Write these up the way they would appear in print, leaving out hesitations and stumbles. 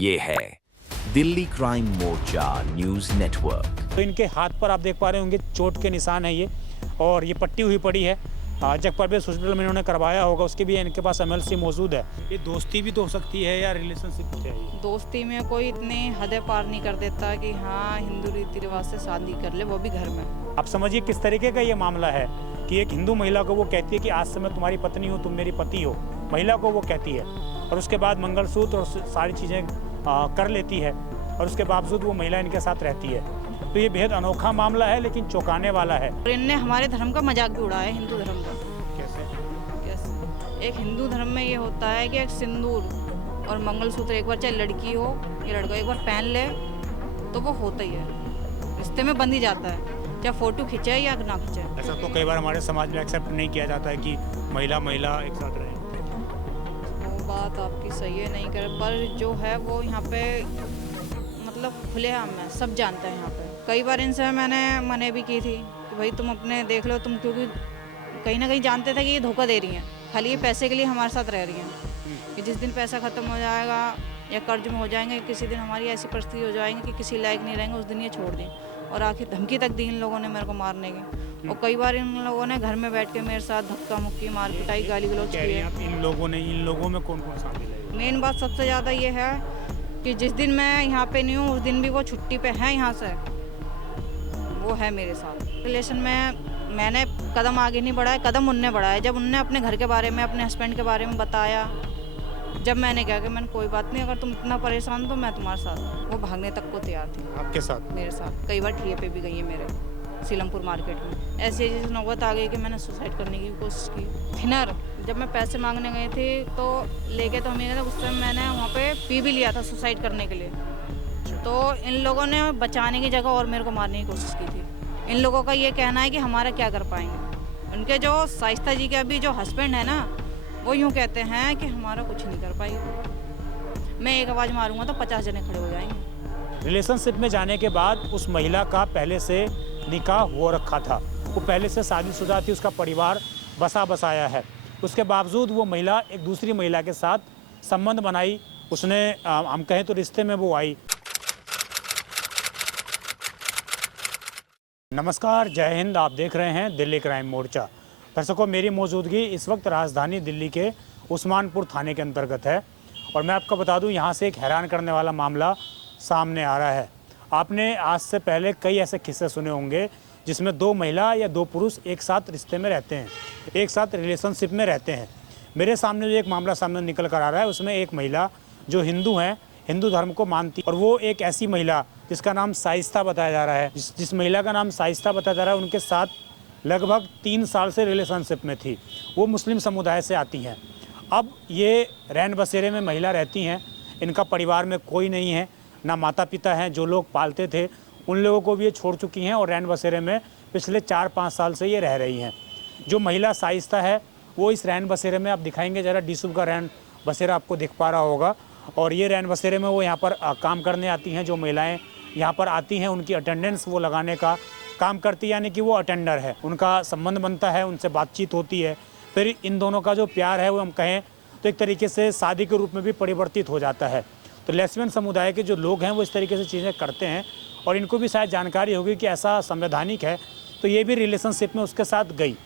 ये है दिल्ली क्राइम मोर्चा news network. तो इनके हाथ पर आप देख पा रहे होंगे चोट के निशान है ये, और ये पट्टी हुई पड़ी है। जगप्रवेश हॉस्पिटल में इन्होंने करवाया होगा, उसके भी इनके पास एमएलसी मौजूद है। ये दोस्ती भी तो हो सकती है या रिलेशनशिप चाहिए? दोस्ती में कोई इतनी हदें पार नहीं कर देता कि हाँ हिंदू रीति रिवाज से शादी कर ले, वो भी घर में। आप समझिए किस तरीके का ये मामला है कि एक हिंदू महिला को वो कहती है कि आज से मैं तुम्हारी पत्नी हूँ, तुम मेरी पति हो। महिला को वो कहती है, और उसके बाद मंगलसूत्र और सारी चीज़ें कर लेती है, और उसके बावजूद वो महिला इनके साथ रहती है। तो ये बेहद अनोखा मामला है, लेकिन चौंकाने वाला है। और इनने हमारे धर्म का मजाक भी उड़ाया, हिंदू धर्म का। कैसे? एक हिंदू धर्म में ये होता है कि एक सिंदूर और मंगलसूत्र एक बार चाहे लड़की हो या लड़का एक बार पहन ले तो वो होता ही है, रिश्ते में बंध ही जाता है, चाहे फोटो खिंचे या ना खिंचे। ऐसा तो कई बार हमारे समाज में एक्सेप्ट नहीं किया जाता है कि महिला महिला एक साथ रहे। वो बात आपकी सही है, नहीं कर, पर जो है वो यहाँ पे मतलब खुलेआम है, सब जानते हैं यहाँ पे। कई बार इनसे मैंने मने भी की थी कि भाई तुम अपने देख लो, तुम क्योंकि कहीं ना कहीं जानते थे कि ये धोखा दे रही हैं, खाली ये पैसे के लिए हमारे साथ रह रही हैं कि जिस दिन पैसा ख़त्म हो जाएगा या कर्ज में हो जाएंगे, किसी दिन हमारी ऐसी परिस्थिति हो जाएगी कि किसी लायक नहीं रहेंगे, उस दिन ये छोड़ दें। और आखिर धमकी तक दी इन लोगों ने मेरे को मारने की, और कई बार इन लोगों ने घर में बैठ के मेरे साथ धक्का मुक्की, मार पिटाई, गाली गलौज की है। इन लोगों में कौन कौन शामिल है? मेन बात सबसे ज़्यादा ये है कि जिस दिन मैं यहाँ पे नहीं हूँ उस दिन भी वो छुट्टी पे हैं यहाँ से, वो है मेरे साथ। रिलेशन में मैंने कदम आगे नहीं बढ़ाया, कदम उनने बढ़ाया। जब उनने अपने घर के बारे में, अपने हस्बैंड के बारे में बताया, जब मैंने कहा कि मैंने कोई बात नहीं, अगर तुम इतना परेशान हो तो मैं तुम्हारे साथ, वो भागने तक को तैयार थी। आपके साथ? मेरे साथ कई बार ठिए पे भी गई है मेरे, सीलमपुर मार्केट में। ऐसी नौबत आ गई कि मैंने सुसाइड करने की कोशिश की। थिनर जब मैं पैसे मांगने गई थी तो लेके तो हमें उस टाइम मैंने वहाँ पे पी भी लिया था सुसाइड करने के लिए। तो इन लोगों ने बचाने की जगह और मेरे को मारने की कोशिश की थी। इन लोगों का ये कहना है कि हमारा क्या कर पाएंगे। उनके जो शाइस्ता जी के अभी जो हस्बैंड है ना, वो यूँ कहते हैं कि हमारा कुछ नहीं कर पाएगी, मैं एक आवाज़ मारूंगा तो 50 जने खड़े हो जाएंगे। रिलेशनशिप में जाने के बाद उस महिला का पहले से निकाह हो रखा था, वो पहले से शादीशुदा थी, उसका परिवार बसा बसाया है। उसके बावजूद वो महिला एक दूसरी महिला के साथ संबंध बनाई, उसने हम कहें तो रिश्ते में वो आई। नमस्कार, जय हिंद। आप देख रहे हैं दिल्ली क्राइम मोर्चा। दर्शकों, मेरी मौजूदगी इस वक्त राजधानी दिल्ली के उस्मानपुर थाने के अंतर्गत है, और मैं आपको बता दूं यहाँ से एक हैरान करने वाला मामला सामने आ रहा है। आपने आज से पहले कई ऐसे किस्से सुने होंगे जिसमें दो महिला या दो पुरुष एक साथ रिश्ते में रहते हैं, एक साथ रिलेशनशिप में रहते हैं। मेरे सामने जो एक मामला सामने निकल कर आ रहा है, उसमें एक महिला जो हिंदू हैं, हिंदू धर्म को मानती, और वो एक ऐसी महिला जिसका नाम शाइस्ता बताया जा रहा है, जिस महिला का नाम शाइस्ता बताया जा रहा है, उनके साथ लगभग 3 साल से रिलेशनशिप में थी। वो मुस्लिम समुदाय से आती हैं। अब ये रैन बसेरे में महिला रहती हैं, इनका परिवार में कोई नहीं है, ना माता पिता हैं, जो लोग पालते थे उन लोगों को भी ये छोड़ चुकी हैं, और रैन बसेरे में पिछले 4-5 साल से ये रह रही हैं। जो महिला शाइस्ता है वो इस रैन बसेरे में, आप दिखाएंगे ज़रा, डीसूब का रैन बसेरा आपको दिख पा रहा होगा, और ये रैन बसेरे में वो यहाँ पर काम करने आती हैं। जो महिलाएँ यहाँ पर आती हैं उनकी अटेंडेंस वो लगाने का काम करती है, यानी कि वो अटेंडर है। उनका संबंध बनता है, उनसे बातचीत होती है, फिर इन दोनों का जो प्यार है वो हम कहें तो एक तरीके से शादी के रूप में भी परिवर्तित हो जाता है। तो लेस्बियन समुदाय के जो लोग हैं वो इस तरीके से चीज़ें करते हैं, और इनको भी शायद जानकारी होगी कि ऐसा संवैधानिक है, तो ये भी रिलेशनशिप में उसके साथ गई।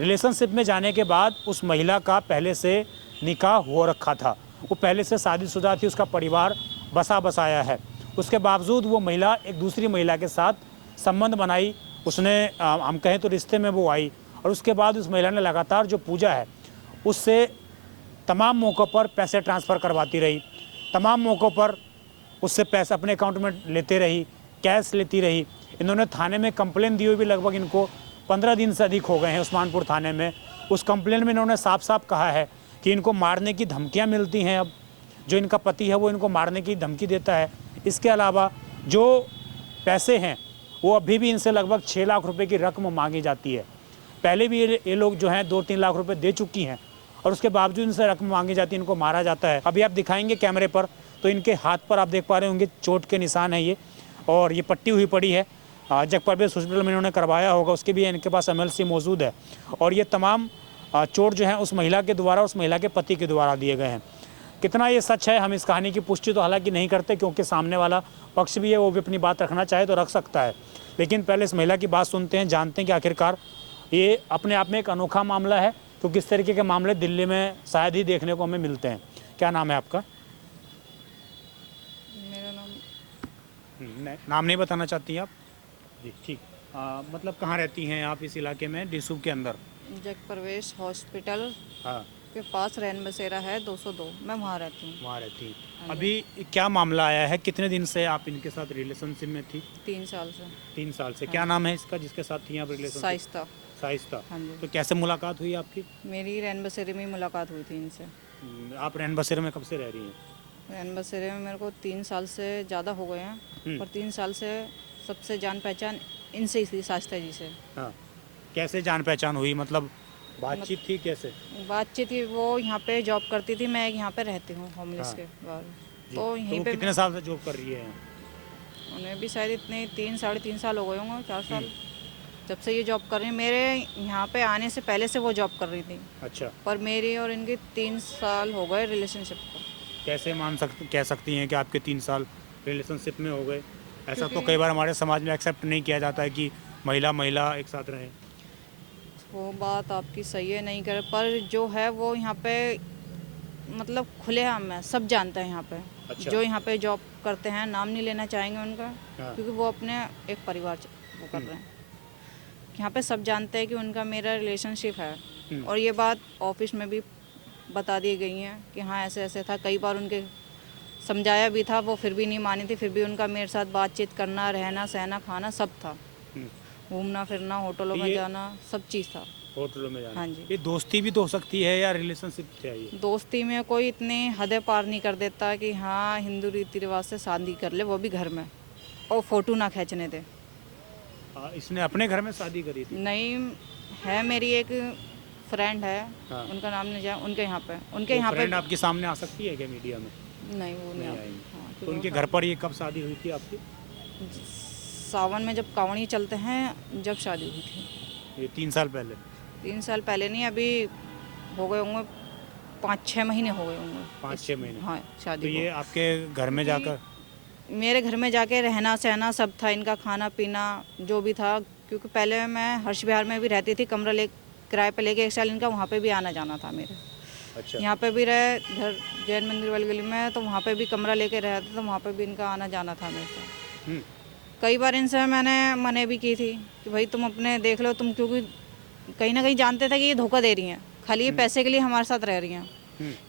रिलेशनशिप में जाने के बाद उस महिला का पहले से निकाह हो रखा था, वो पहले से शादीशुदा थी, उसका परिवार बसा बसाया है। उसके बावजूद वो महिला एक दूसरी महिला के साथ संबंध बनाई, उसने हम कहें तो रिश्ते में वो आई, और उसके बाद उस महिला ने लगातार जो पूजा है उससे तमाम मौक़ों पर पैसे ट्रांसफ़र करवाती रही, तमाम मौक़ों पर उससे पैसे अपने अकाउंट में लेते रही, कैश लेती रही। इन्होंने थाने में कंप्लेन दी हुई भी लगभग इनको 15 दिन से अधिक हो गए हैं उस्मानपुर थाने में। उस कंप्लेन में इन्होंने साफ साफ कहा है कि इनको मारने की धमकियाँ मिलती हैं। अब जो इनका पति है वो इनको मारने की धमकी देता है। इसके अलावा जो पैसे हैं वो अभी भी इनसे लगभग 6 लाख रुपए की रकम मांगी जाती है। पहले भी ये लोग जो हैं 2-3 लाख रुपए दे चुकी हैं, और उसके बावजूद इनसे रकम मांगी जाती है, इनको मारा जाता है। अभी आप दिखाएंगे कैमरे पर, तो इनके हाथ पर आप देख पा रहे होंगे चोट के निशान है ये, और ये पट्टी हुई पड़ी है। जगप्रवेश हॉस्पिटल में इन्होंने करवाया होगा, उसके भी इनके पास एमएलसी मौजूद है, और ये तमाम चोट जो है उस महिला के द्वारा, उस महिला के पति के द्वारा दिए गए हैं। कितना ये सच है, हम इस कहानी की पुष्टि तो हालांकि नहीं करते, क्योंकि सामने वाला पक्ष भी है, वो भी अपनी बात रखना चाहे तो रख सकता है। लेकिन पहले इस महिला की बात सुनते हैं, जानते हैं कि आखिरकार ये अपने आप में एक अनोखा मामला है, क्योंकि इस तरीके के मामले दिल्ली में शायद ही देखने को हमें मिलते हैं। क्या नाम है आपका? मेरा नाम नाम नहीं बताना चाहती आप जी? ठीक। मतलब कहाँ रहती हैं आप इस इलाके में, डिसूब के अंदर? जग प्रवेश हॉस्पिटल हाँ, के पास रैन बसेरा है 202, मैं वहाँ रहती हूँ। वहाँ रहती हैं। अभी क्या मामला आया है, कितने दिन से आप इनके साथ रिलेशनशिप में थी? 3 साल से। 3 साल से। क्या नाम है इसका जिसके साथ थी आप रिलेशनशिप? साइस्ता। शाइस्ता। हाँ जी। तो कैसे मुलाकात हुई आपकी? मेरी रैन बसेरे में ही मुलाकात हुई थी इनसे। आप रैन बसेरे में कब से रह रही हैं? रैन बसेरे में मेरे को 3 साल से ज़्यादा हो गए हैं, और 3 साल से सबसे जान पहचान इनसे ही थी, साइस्ता जी से। हाँ, कैसे जान पहचान हुई, मतलब बातचीत थी कैसे? बातचीत थी, वो यहाँ पे जॉब करती थी, मैं यहाँ पे रहती हूँ होमलेस हाँ। के बाद। जी। तो यहीं वो पे कितने साल से जॉब कर रही है? उन्हें भी शायद इतने 3 साढ़े 3 साल हो गए होंगे, 4 साल जब से ये जॉब कर रही है। मेरे यहाँ पे आने से पहले से वो जॉब कर रही थी, अच्छा। पर मेरी और इनकी 3 साल हो गए रिलेशनशिप को। कैसे कह सकती हैं कि आपके 3 साल रिलेशनशिप में हो गए? ऐसा तो क्योंकि- कई बार हमारे समाज में एक्सेप्ट नहीं किया जाता है कि महिला महिला एक साथ रहें। वो बात आपकी सही है, नहीं करे, पर जो है वो यहाँ पे मतलब खुलेआम है, सब जानते हैं यहाँ पे। अच्छा। जो यहाँ पे जॉब करते हैं, नाम नहीं लेना चाहेंगे उनका, हाँ। क्योंकि वो अपने एक परिवार वो कर रहे हैं। यहाँ पे सब जानते हैं कि उनका मेरा रिलेशनशिप है, और ये बात ऑफिस में भी बता दी गई है कि हाँ ऐसे ऐसे था। कई बार उनके समझाया भी था, वो फिर भी नहीं मानी थी, फिर भी उनका मेरे साथ बातचीत करना, रहना सहना खाना सब था, घूमना फिरना, होटलों में ये- जाना, सब चीज़ था। होटलों में जाना। हाँ जी। ये दोस्ती भी तो हो सकती है या रिलेशनशिप चाहिए? दोस्ती में कोई इतनी हदें पार नहीं कर देता कि हाँ हिंदू रीति रिवाज से शादी कर ले, वो भी घर में, और फोटो ना खींचने दे। इसने अपने घर में शादी करी थी? नहीं, है मेरी एक फ्रेंड है, हाँ। उनका नाम नहीं जाए, उनके यहाँ पे फ्रेंड आपके सामने आ सकती है क्या मीडिया में? नहीं, वो नहीं नहीं आएंगी। हाँ, तो उनके घर पर ये कब शादी हुई थी आपकी? सावन में जब कांवड़ी चलते हैं, जब शादी हुई थी। ये 3 साल पहले? 3 साल पहले नहीं, अभी हो गए होंगे 5-6 महीने हो गए होंगे। 5-6 महीने। हाँ, तो शादी ये आपके घर में जाकर? मेरे घर में जाके रहना सहना सब था, इनका खाना पीना जो भी था, क्योंकि पहले मैं हर्ष विहार में भी रहती थी, कमरा ले किराए पे लेके 1 साल इनका, वहाँ पे भी आना जाना था मेरे। अच्छा। यहाँ पे भी रहे घर जैन मंदिर वाली गली में, तो वहाँ पे भी कमरा लेके रहते, तो वहाँ पे भी इनका आना जाना था मेरे साथ। कई बार इनसे मैंने मने भी की थी कि भाई तुम अपने देख लो, तुम क्योंकि कहीं ना कहीं जानते थे कि ये धोखा दे रही हैं, खाली ये पैसे के लिए हमारे साथ रह रही हैं,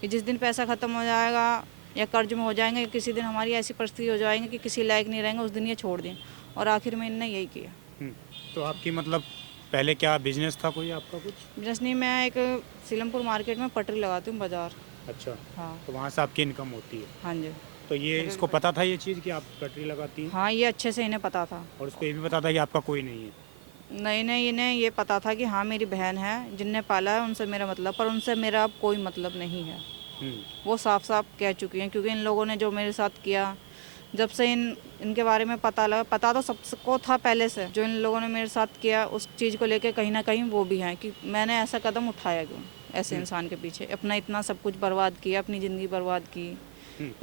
कि जिस दिन पैसा ख़त्म हो जाएगा या कर्ज में हो जाएंगे, किसी दिन हमारी ऐसी परिस्थिति हो जाएगी कि किसी लायक नहीं रहेंगे, उस दिन ये छोड़ दें। और आखिर में इनने यही किया। तो आपकी मतलब पहले क्या बिजनेस था कोई आपका कुछ? बिजनेस नहीं, मैं एक सीलमपुर मार्केट में पटरी लगाती हूँ, बाजार। अच्छा। हाँ। तो वहाँ से आपकी इनकम होती है? हाँ जी। तो ये इसको पता था ये चीज़ कि आप पटरी लगाती हैं? हाँ, ये अच्छे से इन्हें पता था। और उसको ये भी पता था कि आपका कोई नहीं है? नहीं, इन्हें ये पता था कि हाँ मेरी बहन है, जिनने पाला है उनसे मेरा मतलब, पर उनसे मेरा अब कोई मतलब नहीं है। वो साफ साफ कह चुकी हैं, क्योंकि इन लोगों ने जो मेरे साथ किया, जब से इनके बारे में पता लगा, पता तो सबको था पहले से, जो इन लोगों ने मेरे साथ किया उस चीज़ को लेके कहीं ना कहीं वो भी हैं कि मैंने ऐसा कदम उठाया क्यों, ऐसे इंसान के पीछे अपना इतना सब कुछ बर्बाद किया, अपनी ज़िंदगी बर्बाद की,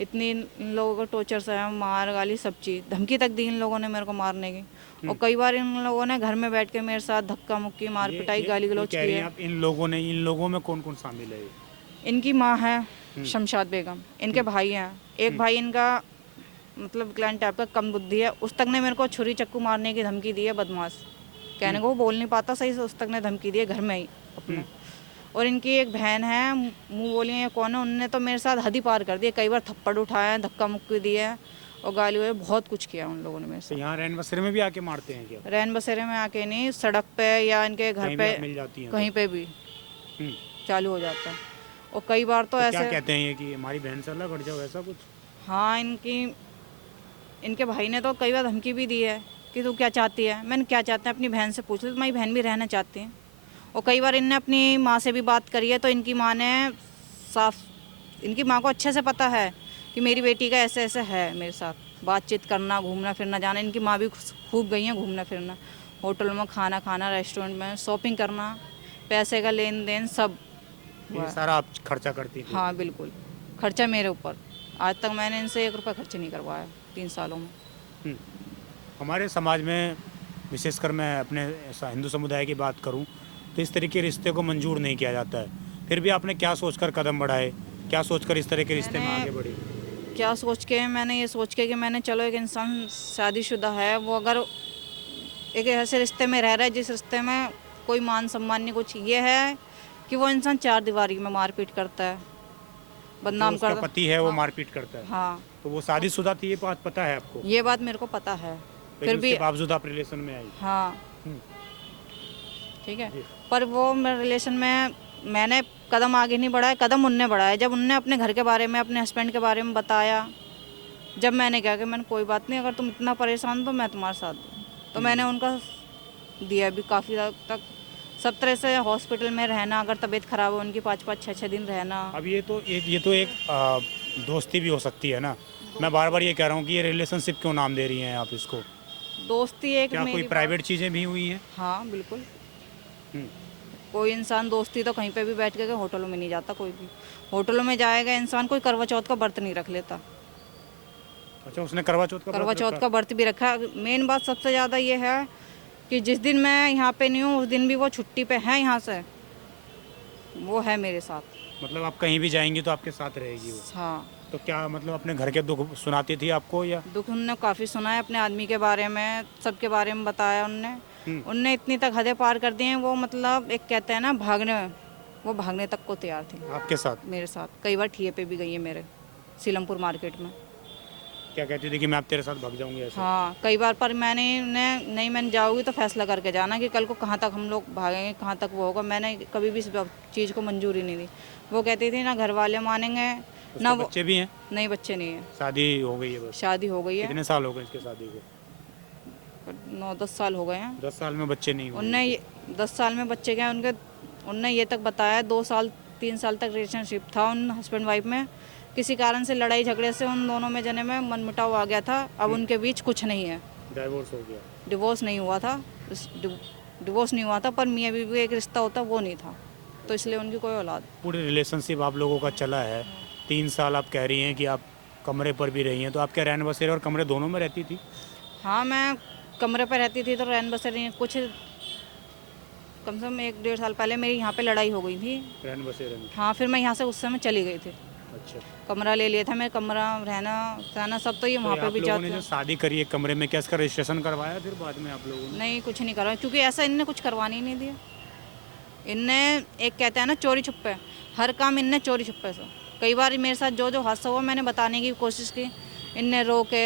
इतनी इन लोगों को टॉर्चर से मार गाली सब चीज़, धमकी तक दी इन लोगों ने मेरे को मारने की। और कई बार इन लोगों ने घर में बैठ के मेरे साथ धक्का मुक्की, मार पिटाई, गाली गलौज की है। इन लोगों में कौन कौन शामिल है? इनकी माँ है शमशाद बेगम, इनके भाई हैं, एक भाई इनका मतलब क्लाइंट टाइप का कम बुद्धि है, उस तक ने मेरे को छुरी चक्कू मारने की धमकी दी है, बदमाश कहने को, वो बोल नहीं पाता सही से, उस तक ने धमकी दी है घर में ही अपना। और इनकी एक बहन है, मुँह बोली है कौन है, उनने तो मेरे साथ हद ही पार कर दी है, कई बार थप्पड़ उठाया, धक्का मुक्की दी है और गाली हुई, बहुत कुछ किया उन लोगों ने मेरे साथ। यहाँ रैन बसेरे में भी आके मारते हैं क्या? रैन बसेरे में आके नहीं, सड़क पे या इनके घर पे मिल जाती हैं? कहीं पे भी चालू हो जाता है। और कई बार तो ऐसे क्या कहते हैं ये कि हमारी बहन से अलग हट जाओ, ऐसा कुछ? हाँ, इनके भाई ने तो कई बार धमकी भी दी है कि तू क्या चाहती है। मैंने क्या चाहते हैं अपनी बहन से पूछ लो, तुम्हारी बहन भी रहना चाहती है। और कई बार इनने अपनी माँ से भी बात करी है, तो इनकी माँ ने इनकी माँ को अच्छे से पता है कि मेरी बेटी का ऐसे ऐसे है मेरे साथ, बातचीत करना, घूमना फिरना जाना। इनकी माँ भी खूब गई हैं घूमना फिरना, होटल में खाना खाना, रेस्टोरेंट में शॉपिंग करना, पैसे का लेन देन सब। ये सारा आप खर्चा करती थी? हाँ बिल्कुल। खर्चा मेरे ऊपर। आज तक मैंने इनसे 1 रुपया खर्च नहीं करवाया 3 सालों में। हम्म। हमारे समाज में विशेषकर मैं अपने हिंदू समुदाय की बात करूं तो इस तरह के रिश्ते को मंजूर नहीं किया जाता है। फिर भी आपने क्या सोचकर कदम बढ़ाए, क्या सोचकर इस तरह के रिश्ते में मैंने आगे बढ़ी? क्या सोच के, मैंने ये सोच के कि मैंने चलो एक इंसान शादीशुदा है, वो अगर एक ऐसे रिश्ते में रह रहा है जिस रिश्ते में कोई मान सम्मान नहीं कुछ, ये है कि वो इंसान 4 दीवारी में मारपीट करता है, बदनाम जो उसका करता। पति है वो मारपीट करता है, हाँ, तो वो शादीशुदा थी, ये बात पता है आपको? ये बात मेरे को पता है। लेकिन फिर भी उसके बावजूद आप रिलेशन में आई? हाँ, हम्म। ठीक है। जी। पर वो मेरे रिलेशन में मैंने कदम आगे नहीं बढ़ाया, कदम उनने बढ़ाया। जब उनने अपने घर के बारे में, अपने हस्बैंड के बारे में बताया, जब मैंने कहा कि मैंने कोई बात नहीं, अगर तुम इतना परेशान हो तो मैं तुम्हारे साथ हूँ, तो मैंने उनका दिया भी काफ़ी हद तक। सब तरह से हॉस्पिटल में रहना, अगर तबीयत खराब हो उनकी 5-5 6-6 दिन रहना। अब ये तो एक दोस्ती भी हो सकती है ना। मैं बार बार ये कह रहा हूँ कि ये रिलेशनशिप क्यों नाम दे रही हैं आप इसको? दोस्ती एक क्या कोई मेरी प्राइवेट चीज़ें भी हुई हैं? हाँ, बिल्कुल। हम्म। कोई इंसान दोस्ती तो कहीं पे भी बैठ के होटलों में नहीं जाता। कोई भी होटलों में जाएगा इंसान, कोई करवा चौथ का व्रत नहीं रख लेता। अच्छा, उसने करवा चौथ का करवा व्रत चौथ रखा? का व्रत भी रखा। मेन बात सबसे ज़्यादा ये है कि जिस दिन मैं यहाँ पे नहीं हूँ उस दिन भी वो छुट्टी पे है यहाँ से, वो है मेरे साथ। मतलब आप कहीं भी जाएंगी तो आपके साथ रहेगी वो? हाँ, तो क्या मतलब अपने घर के दुख सुनाती थी आपको या? दुख उनने काफ़ी सुना है, अपने आदमी के बारे में, सबके बारे में बताया उनने। उनने इतनी तक हदें पार कर दी हैं, वो मतलब एक कहते हैं ना भागने, वो भागने तक को तैयार थी आपके साथ? मेरे साथ। कई बार ठिए पे भी गई है मेरे, सीलमपुर मार्केट में। क्या कहती थी कि मैं अब तेरे साथ भाग जाऊंगी ऐसे? हाँ, कई बार। पर मैंने नहीं, मैंने जाओगी तो फैसला करके जाना कि कल को कहाँ तक हम लोग भागेंगे, कहाँ तक वो होगा। मैंने कभी भी इस चीज़ को मंजूरी नहीं दी। वो कहती थी ना घर वाले मानेंगे ना। वो बच्चे भी हैं? नहीं, बच्चे नहीं है। शादी हो गई है बस? शादी हो गई है, कितने साल हो गए इसके शादी को? 9-10 साल हो गए हैं। 10 साल में बच्चे नहीं हुए? उनने 10 साल में बच्चे क्या उनके, उनने ये तक बताया 2 साल 3 साल तक रिलेशनशिप था उन हस्बैंड वाइफ में। किसी कारण से लड़ाई झगड़े से उन दोनों में जने में मनमुटाव आ गया था। अब उनके बीच कुछ नहीं है, डाइवोर्स हो गया? डिवोर्स नहीं हुआ था। डिवोर्स नहीं हुआ था, पर मियाँ बीवी का एक रिश्ता होता वो नहीं था, तो इसलिए उनकी कोई औलाद। पूरे रिलेशनशिप आप लोगों का चला है 3 साल। आप कह रही हैं कि आप कमरे पर भी रही हैं, तो आपके रैन बसेरे और कमरे दोनों में रहती थी? हाँ, मैं कमरे पर रहती थी तो रैन बसेरे कुछ कम से कम 1-1.5 साल पहले मेरी यहाँ पे लड़ाई हो गई थी। रैन बसेरे में? हाँ, फिर मैं यहाँ से उस समय चली गई थी। अच्छा। कमरा ले लिया था मैं, कमरा रहना सहना सब, तो ये वहाँ पे आप भी लोगों ने जाते जो शादी करी है कमरे में, क्या इसका रजिस्ट्रेशन करवाया फिर बाद में आप लोगों ने? नहीं, कुछ नहीं करा, क्योंकि ऐसा इनने कुछ करवाने ही नहीं दिया। इनने एक कहते हैं ना चोरी छुपे, हर काम इनने चोरी छुपे से। कई बार मेरे साथ जो जो हादसा हुआ मैंने बताने की कोशिश की, इनने रोके।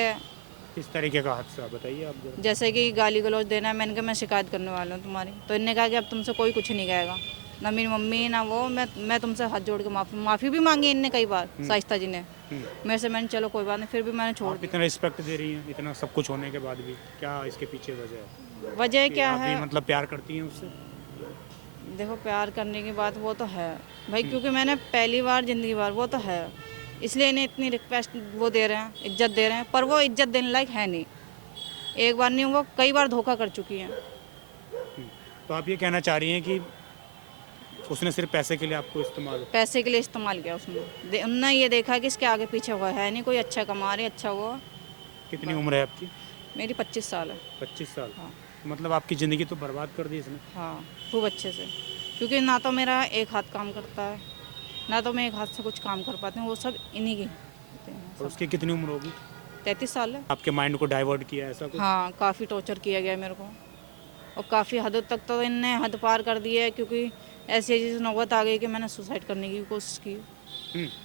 किस तरीके का हादसा बताइए आप जरा। जैसे कि गाली गलौज देना है, मैंने कहा मैं शिकायत करने वाला हूँ तुम्हारी, तो इनने कहा कि अब तुमसे कोई कुछ नहीं कहेगा, ना मेरी मम्मी ना वो। मैं तुमसे हाथ जोड़ के माफ़ी भी मांगी इनने कई बार, शाइस्ता जी ने मेरे से। मैंने चलो कोई बात नहीं, फिर भी मैंने छोड़ आप इतना रिस्पेक्ट दे रही हैं, इतना सब कुछ होने के बाद भी, क्या इसके पीछे वजह है? दिया। वजह कि क्या आप भी है? मतलब प्यार करती हैं उससे? देखो, प्यार करने की बात वो तो है भाई, क्योंकि मैंने पहली बार ज़िंदगी भर, वो तो है, इसलिए इन्हें इतनी रिक्वेस्ट वो दे रहे हैं, इज्जत दे रहे हैं, पर वो इज्जत देने लायक है नहीं। एक बार नहीं, वो कई बार धोखा कर चुकी हैं। तो आप ये कहना चाह रही हैं कि उसने सिर्फ पैसे के लिए आपको इस्तेमाल? पैसे के लिए इस्तेमाल किया उसने। उनने ये देखा कि इसके आगे पीछे हुआ है नहीं, कोई अच्छा कमा रहे, अच्छा हुआ। कितनी उम्र है आपकी? मेरी 25 साल है। 25 साल? हाँ। मतलब आपकी ज़िंदगी तो बर्बाद कर दी इसने? हाँ, खूब अच्छे से, क्योंकि ना तो मेरा एक हाथ काम करता है, ना तो मैं एक हाथ से कुछ काम कर पाती हूँ, वो सब इन्हीं की होते हैं। और उसकी कितनी उम्र होगी? 33 साल है। आपके माइंड को डाइवर्ट किया ऐसा कुछ? हाँ, काफ़ी टॉर्चर किया गया मेरे को, और काफ़ी हद तक तो इनने हद पार कर दी है, क्योंकि ऐसी ऐसी नौबत आ गई कि मैंने सुसाइड करने की भी कोशिश की।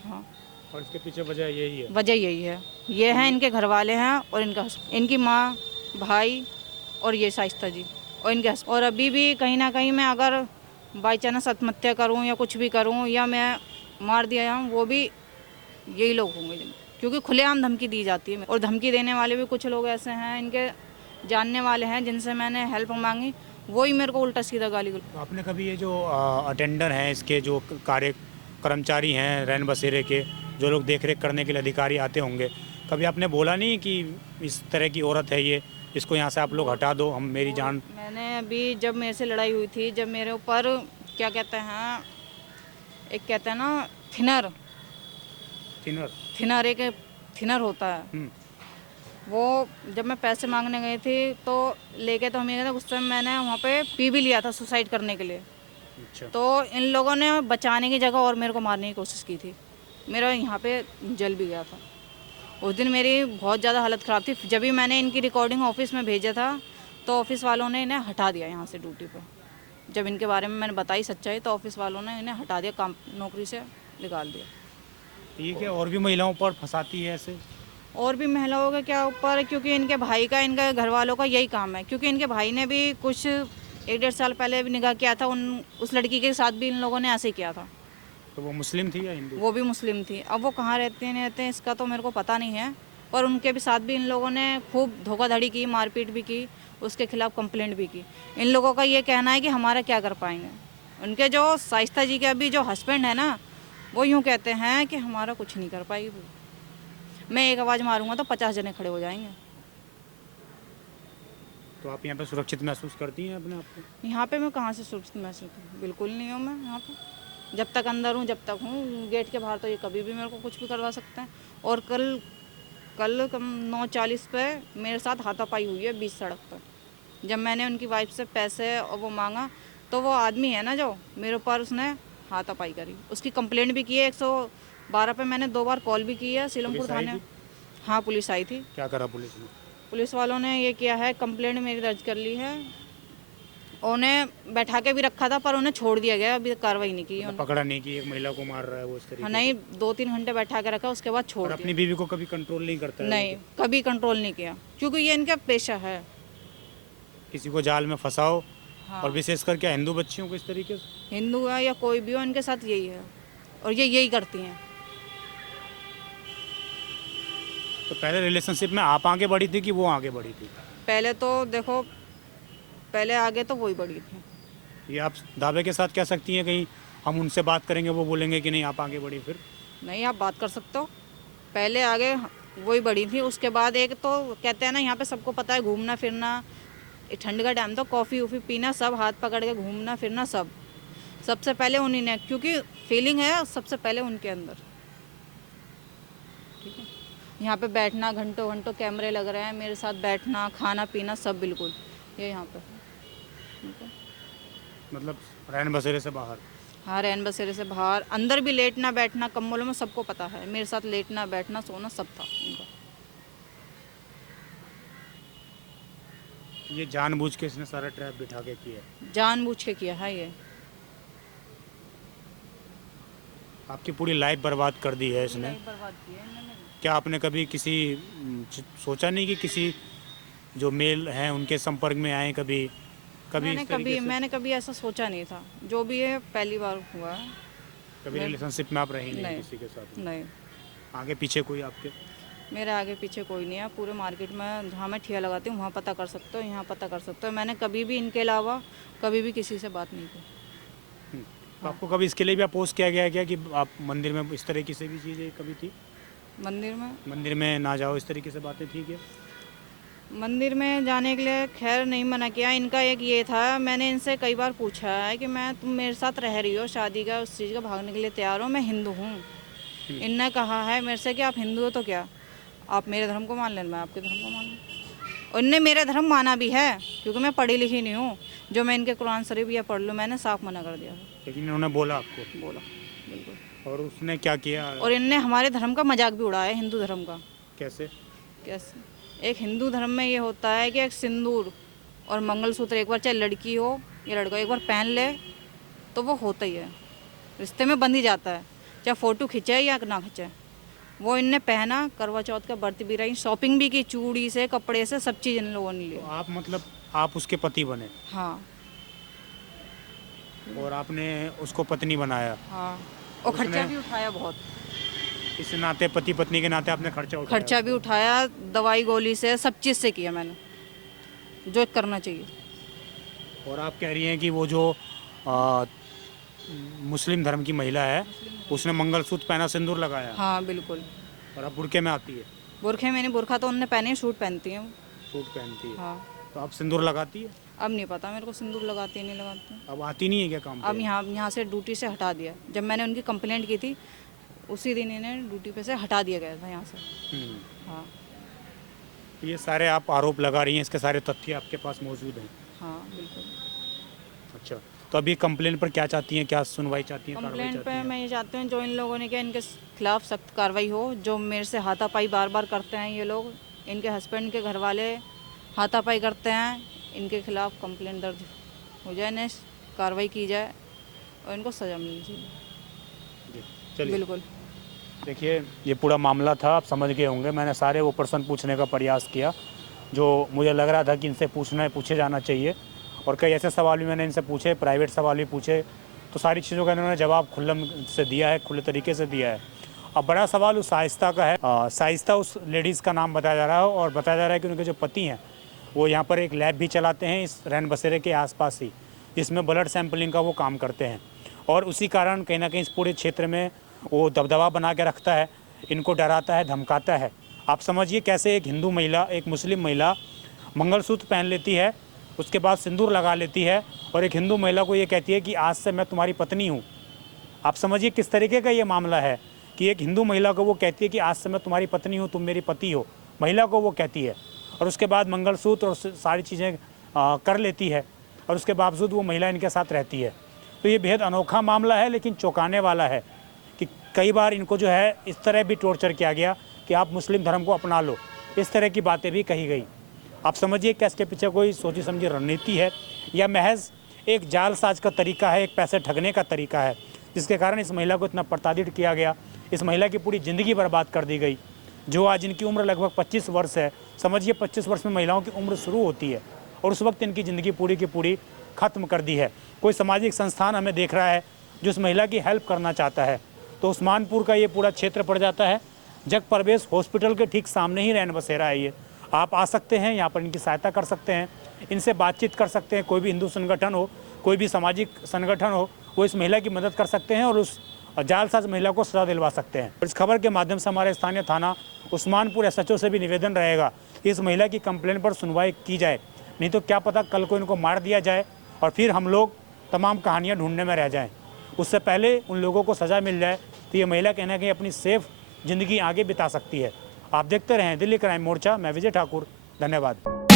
हाँ, और इसके पीछे वजह यही है? वजह यही है। ये हैं इनके घर वाले हैं, और इनकी माँ, भाई, और ये शाइस्ता जी, और इनके और अभी भी कहीं ना कहीं मैं अगर बाई चांस आत्महत्या करूं या कुछ भी करूं, या मैं मार दिया जाऊं, वो भी यही लोग होंगे, क्योंकि खुलेआम धमकी दी जाती है। और धमकी देने वाले भी कुछ लोग ऐसे हैं, इनके जानने वाले हैं, जिनसे मैंने हेल्प मांगी, वही मेरे को उल्टा सीधा गाली गलौज। आपने कभी ये जो अटेंडर हैं, इसके जो कार्य कर्मचारी हैं रैन बसेरे के, जो लोग देख रेख करने के लिए अधिकारी आते होंगे, कभी आपने बोला नहीं कि इस तरह की औरत है ये, इसको यहाँ से आप लोग हटा दो, हम मेरी जान? मैंने अभी जब मेरे से लड़ाई हुई थी, जब मेरे ऊपर क्या कहते हैं, एक कहते हैं ना थिनर थिनर। थिनर एक थिनर होता है, वो जब मैं पैसे मांगने गई थी तो लेके तो हम ये थे, उस टाइम मैंने वहाँ पे पी भी लिया था सुसाइड करने के लिए। अच्छा। तो इन लोगों ने बचाने की जगह और मेरे को मारने की कोशिश की थी, मेरा यहाँ पे जल भी गया था। उस दिन मेरी बहुत ज़्यादा हालत ख़राब थी। जब भी मैंने इनकी रिकॉर्डिंग ऑफिस में भेजा था तो ऑफिस वालों ने इन्हें हटा दिया यहाँ से ड्यूटी पे। जब इनके बारे में मैंने बताई सच्चाई तो ऑफिस वालों ने इन्हें हटा दिया, काम नौकरी से निकाल दिया। ये क्या और भी महिलाओं पर फंसाती है ऐसे? और भी महिलाओं के क्या ऊपर, क्योंकि इनके भाई का, इनके घर वालों का यही काम है। क्योंकि इनके भाई ने भी कुछ 1-1.5 साल पहले भी निकाह किया था, उस लड़की के साथ भी इन लोगों ने ऐसे ही किया था। तो वो मुस्लिम थी या हिंदू? वो भी मुस्लिम थी। अब वो कहाँ रहते हैं नहीं रहते हैं इसका तो मेरे को पता नहीं है, पर उनके भी साथ भी इन लोगों ने खूब धोखाधड़ी की, मारपीट भी की, उसके खिलाफ कंप्लेंट भी की। इन लोगों का ये कहना है कि हमारा क्या कर पाएंगे। उनके जो शाइस्ता जी के अभी जो हस्बैंड है ना, वो यूँ कहते हैं कि हमारा कुछ नहीं कर पाएगी वो। मैं एक आवाज़ मारूंगा तो 50 जने खड़े हो जाएंगे। तो आप यहाँ पे सुरक्षित महसूस करती हैं अपने आप को? यहाँ पे मैं कहाँ से सुरक्षित महसूस करूँ, बिल्कुल नहीं हूँ मैं यहाँ पे। जब तक अंदर हूँ, जब तक हूँ, गेट के बाहर तो ये कभी भी मेरे को कुछ भी करवा सकते हैं। और कल 9:40 पे मेरे साथ हाथापाई हुई है बीच सड़क पर। जब मैंने उनकी वाइफ से पैसे और वो मांगा तो वो आदमी है ना जो मेरे ऊपर, उसने हाथापाई करी। उसकी कंप्लेंट भी की है, 112 पे मैंने 2 बार कॉल भी की है सीलमपुर पुलिस आई थाने। थी? हाँ पुलिस आई थी। क्या करा पुलिस ने? पुलिस वालों ने ये किया है, कंप्लेंट मेरी दर्ज कर ली है। उन्हें बैठा के भी रखा था पर उन्हें छोड़ दिया गया, अभी कार्रवाई नहीं की। पकड़ा नहीं कि एक महिला को मार रहा है वो इस तरीके हाँ नहीं, 2-3 घंटे बैठा के रखा, उसके बाद से? छोड़ और दिया। अपनी बीवी को कभी कंट्रोल नहीं करता है? नहीं, कभी कंट्रोल नहीं किया, क्योंकि ये इनका पेशा है। किसी को जाल में फंसाओ। हाँ। और विशेषकर क्या हिंदू बच्चियों को इस तरीके से? हिंदू है या कोई भी हो, इनके साथ यही है और ये यही करती हैं। तो पहले रिलेशनशिप में आप आगे बढ़ी थी कि वो आगे बढ़ी थी? पहले तो देखो, पहले आगे तो वही बड़ी थी। ये आप दावे के साथ कह सकती हैं कहीं हम उनसे बात करेंगे वो बोलेंगे कि नहीं आप आगे बढ़ी? फिर नहीं, आप बात कर सकते हो। पहले आगे वही बड़ी थी, उसके बाद एक तो कहते हैं ना यहाँ पे सबको पता है, घूमना फिरना, ठंड का टाइम तो कॉफ़ी वॉफ़ी पीना, सब हाथ पकड़ के घूमना फिरना, सबसे पहले उन्हीं ने, क्योंकि फीलिंग है सबसे पहले उनके अंदर। ठीक है, यहाँ पे बैठना, घंटों घंटों कैमरे लग रहे हैं, मेरे साथ बैठना, खाना पीना सब बिल्कुल ये यहाँ पे। ठीक है? मतलब रैन बसेरे से बाहर? हाँ, रैन बसेरे से बाहर, अंदर भी लेटना बैठना, कम्बलों में, सबको पता है मेरे साथ लेटना बैठना सोना सब था उनका। ये जानबूझ के इसने सारा ट्रैप बिठा के किया है? जानबूझ के किया है ये। आपकी पूरी लाइफ बर्बाद कर दी है इसने। बर्बाद किया है इन्होंने। क्या आपने कभी किसी सोचा नहीं कि किसी जो मेल हैं उनके संपर्क में आए कभी कभी इस तरीके से? मैंने कभी ऐसा सोचा नहीं था। जो भी है पहली बार हुआ है। कभी रिलेशनशिप में आप रही नहीं नहीं। किसी के साथ? नहीं, आगे पीछे कोई आपके? मेरे आगे पीछे कोई नहीं है। पूरे मार्केट में जहाँ मैं ठिया लगाती हूँ वहाँ पता कर सकते हो, यहाँ पता कर सकते हो। मैंने कभी भी इनके अलावा कभी भी किसी से बात नहीं की। तो आपको कभी इसके लिए भी अपोज किया गया है क्या कि आप मंदिर में इस तरह की से भी चीज़ें कभी थी? मंदिर में ना जाओ, इस तरीके से बातें थी क्या? मंदिर में जाने के लिए खैर नहीं मना किया। इनका एक ये था, मैंने इनसे कई बार पूछा है कि तुम मेरे साथ रह रही हो, शादी का उस चीज़ का भागने के लिए तैयार हो, मैं हिंदू हूँ। इनने कहा है मेरे से कि आप हिंदू हो तो क्या, आप मेरे धर्म को मान लेना, मैं आपके धर्म को मान लूँ। और इनने मेरा धर्म माना भी है, क्योंकि मैं पढ़ी लिखी नहीं हूँ जो मैं इनके कुरान शरीफ या पढ़ लूँ। मैंने साफ मना कर दिया। लेकिन इन्होंने बोला आपको? बोला, बिल्कुल। और उसने क्या किया? और इनने हमारे धर्म का मजाक भी उड़ाया, हिंदू धर्म का। कैसे? कैसे? एक हिंदू धर्म में ये होता है कि एक सिंदूर और मंगलसूत्र एक बार, चाहे लड़की हो या लड़का, एक बार पहन ले तो वो होता ही है, रिश्ते में बंध ही जाता है, चाहे फ़ोटो खिंचे या ना खिंचे। वो इनने पहना, करवा चौथ का व्रत भी रही, शॉपिंग भी की, चूड़ी से कपड़े से सब चीज़ इन लोगों ने ली। तो आप मतलब आप उसके पति बने? हाँ। और आपने उसको पत्नी बनाया? हाँ, और खर्चा भी उठाया बहुत। इस नाते पति पत्नी के नाते आपने खर्चा भी उठाया, दवाई गोली से, सब चीज़ से किया मैंने जो करना चाहिए। और आप कह रही हैं कि वो जो मुस्लिम धर्म की महिला है उसने मंगलसूत्र पहना, सिंदूर लगाया? हाँ बिल्कुल। और अब बुर्के में आती है? बुरखे में नहीं, बुरखा तो उनने पहने, सूट पहनती हैं वो। सूट पहनती है? हाँ। तो आप सिंदूर लगाती है? अब नहीं पता मेरे को सिंदूर लगाती है नहीं लगाती। अब आती नहीं है क्या काम पे? अब यहाँ से ड्यूटी से हटा दिया। जब मैंने उनकी कंप्लेंट की थी उसी दिन इन्हें ड्यूटी पे से हटा दिया गया था यहाँ से। हाँ ये सारे आप आरोप लगा रही हैं, इसके सारे तथ्य आपके पास मौजूद हैं? हाँ बिल्कुल। अच्छा, तो अभी कंप्लेन पर क्या चाहती हैं, क्या सुनवाई चाहती हैं, कार्रवाई कंप्लेंट चाहती पे हैं? मैं ये चाहती हूँ जो इन लोगों ने किया इनके खिलाफ सख्त कार्रवाई हो। जो मेरे से हाथापाई बार बार करते हैं ये लोग, इनके हस्बैंड के घर वाले हाथापाई करते हैं, इनके खिलाफ कंप्लेंट दर्ज हो जाए, इन्हें कार्रवाई की जाए और इनको सज़ा मिलनी चाहिए। जी, चलिए। बिल्कुल। देखिए, ये पूरा मामला था, आप समझ गए होंगे। मैंने सारे वो प्रश्न पूछने का प्रयास किया जो मुझे लग रहा था कि इनसे पूछे जाना चाहिए, और कई ऐसे सवाल भी मैंने इनसे पूछे, प्राइवेट सवाल भी पूछे, तो सारी चीज़ों का इन्होंने जवाब खुल्लम से दिया है, खुले तरीके से दिया है। अब बड़ा सवाल उस शाइस्ता का है। शाइस्ता उस लेडीज़ का नाम बताया जा रहा है, और बताया जा रहा है कि उनके जो पति हैं वो यहाँ पर एक लैब भी चलाते हैं इस रैन बसेरे के आसपास ही, जिसमें ब्लड सैंपलिंग का वो काम करते हैं, और उसी कारण कहीं ना कहीं इस पूरे क्षेत्र में वो दबदबा बना के रखता है, इनको डराता है, धमकाता है। आप समझिए कैसे एक हिंदू महिला, एक मुस्लिम महिला मंगलसूत्र पहन लेती है, उसके बाद सिंदूर लगा लेती है, और एक हिंदू महिला को ये कहती है कि आज से मैं तुम्हारी पत्नी हूँ। आप समझिए किस तरीके का ये मामला है कि एक हिंदू महिला को वो कहती है कि आज से मैं तुम्हारी पत्नी हूँ, तुम मेरी पति हो, महिला को वो कहती है, और उसके बाद मंगलसूत्र और सारी चीज़ें कर लेती है, और उसके बावजूद वो महिला इनके साथ रहती है। तो ये बेहद अनोखा मामला है, लेकिन चौंकाने वाला है कि कई बार इनको जो है इस तरह भी टॉर्चर किया गया कि आप मुस्लिम धर्म को अपना लो, इस तरह की बातें भी कही गई। आप समझिए कि इसके पीछे कोई सोची समझी रणनीति है या महज एक जालसाज का तरीका है, एक पैसे ठगने का तरीका है, जिसके कारण इस महिला को इतना प्रताड़ित किया गया, इस महिला की पूरी ज़िंदगी बर्बाद कर दी गई। जो आज इनकी उम्र लगभग 25 वर्ष है, समझिए 25 वर्ष में महिलाओं की उम्र शुरू होती है, और उस वक्त इनकी ज़िंदगी पूरी की पूरी ख़त्म कर दी है। कोई सामाजिक संस्थान हमें देख रहा है जो उस महिला की हेल्प करना चाहता है, तो उस्मानपुर का ये पूरा क्षेत्र पड़ जाता है। जग प्रवेश हॉस्पिटल के ठीक सामने ही रैन बसेरा है ये। आप आ सकते हैं, यहाँ पर इनकी सहायता कर सकते हैं, इनसे बातचीत कर सकते हैं। कोई भी हिंदू संगठन हो, कोई भी सामाजिक संगठन हो, वो इस महिला की मदद कर सकते हैं और उस जालसाज महिला को सजा दिलवा सकते हैं। इस खबर के माध्यम से हमारे स्थानीय थाना उस्मानपुर SHO से भी निवेदन रहेगा कि इस महिला की कंप्लेंट पर सुनवाई की जाए, नहीं तो क्या पता कल को इनको मार दिया जाए और फिर हम लोग तमाम कहानियाँ ढूंढने में रह जाएँ। उससे पहले उन लोगों को सज़ा मिल जाए तो ये महिला कहीं ना कहीं अपनी सेफ ज़िंदगी आगे बिता सकती है। आप देखते रहें दिल्ली क्राइम मोर्चा। मैं विजय ठाकुर, धन्यवाद।